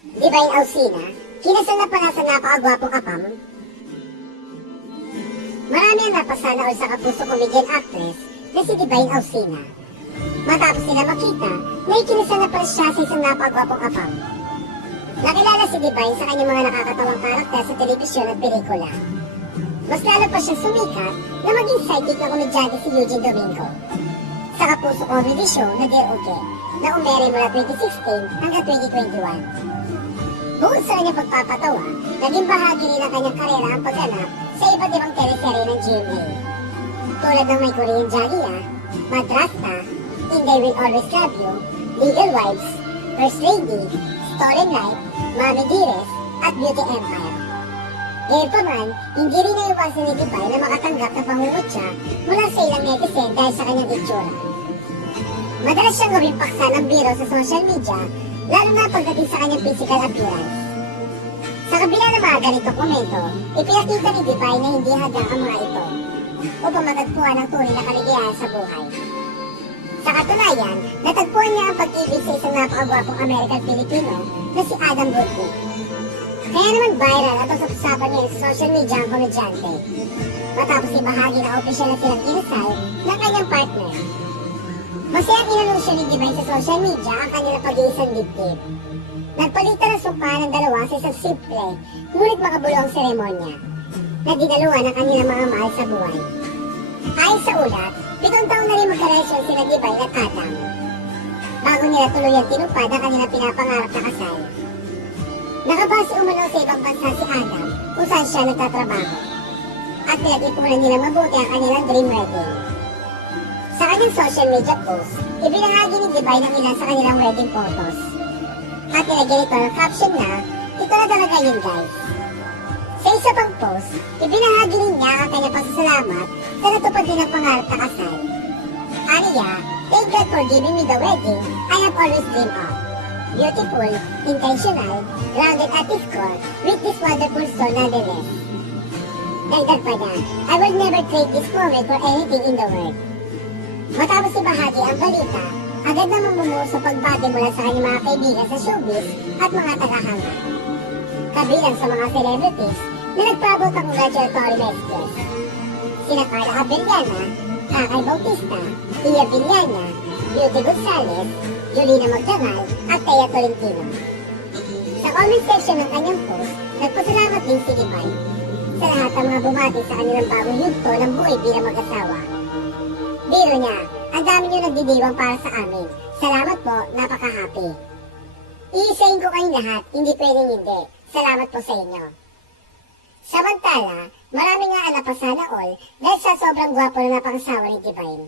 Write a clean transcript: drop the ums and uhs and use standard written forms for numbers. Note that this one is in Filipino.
Divine Alcina, kinasal na pala sa napakagwapong apam. Marami ang napasana all sa kapuso comedian actress na si Divine Alcina. Matapos nila makita na ikinasal na pala siya sa isang napakagwapong apam. Nakilala si Divine sa kanyang mga nakakatawang karakter sa telebisyon at pelikula. Mas lalo pa siya sumikat na maging sidekick na komedyante si Eugene Domingo sa kapuso comedy show na Dear Uke na umere mula 2016 hanggang 2021. Bukod sa kanyang pagpapatawa, naging bahagi rin ng kanyang karera ang pagganap sa iba't ibang teleserye ng GMA. Tulad ng My Korean Jalia, Madrasta, Inday Will Always Love You, Legal Wives, First Lady, Stolen Life, Mami Dearest, at Beauty Empire. Gayunpaman, hindi rin naiwasan ni Divine na makatanggap ng pangungutya mula sa ilang netizen dahil sa kanyang itsura. Madalas siyang gawing paksa ng biro sa social media, lalo na pagdating sa kanyang physical appearance. Sa kabila ng mga ganitong komento, ipinakita ni Divine na hindi hadang ang mga ito upang matagpuan ang tunay na kaligayahan sa buhay. Sa katunayan, natagpuan niya ang pag-ibig sa isang napakagwapong American Filipino na si Adam Goodwin. Kaya naman viral at usap-usapan niya sa social media ang komedyante. Matapos ibahagi na opisyal na silang kinasal ng kanyang partner. Masayang inanunsyo ni Divine sa social media ang kanilang pag-iisang dibdib. Nagpalitan ng sumpa ng dalawa sa isang simple, ngunit makabuluhang seremonya na dinaluhan ng kanilang mga mahal sa buhay. Ayon sa ulat, 7 taon na rin magkarelasyon sila Divine at Adam bago nila tuluyang tinupad ang kanilang pinapangarap na kasal. Nakabase umano sa ibang bansa si Adam kung saan siya nagtatrabaho at pinag-ipunan nila mabuti ang kanilang dream wedding. Sa kanyang social media post, ibinahagi ni Divine ang ilan sa kanilang wedding photos at nilagyan ito ng caption na, "Ito na talaga yun guys." Sa isa pang post, ibinahagi rin niya ang kanyang pasasalamat sa natupad din ang pangarap na kasal. Aniya, "Thank God for giving me the wedding I have always dreamed of. Beautiful, intentional, grounded at its core, with this wonderful soul nonetheless." Dagdag pa niya, "I would never trade this moment for anything in the world." Matapos ibahagi ang balita, agad namang bumuo sa pagbati mula sa kanyang mga kaibigan sa showbiz at mga tagahanga. Kabilang sa mga celebrities na nagpaabot ang congratulatory messages. Sina Carla Abellana, Kakay Bautista, Tia Villana, Beauty Gonzalez, Julina Magdangal, at Thea Tolentino. Sa comment section ng kanyang post, nagpasalamat din si Divine sa lahat ng mga bumati sa kanilang bagong yugto ng buhay bilang mag-asawa. Biro niya, "Ang dami niyo nagdidiwang para sa amin. Salamat po, napaka-happy. Iisahin ko kayong lahat, hindi pwedeng hindi. Salamat po sa inyo." Samantala, marami nga ang napasana all dahil sa sobrang gwapo na napangasawa ni Divine.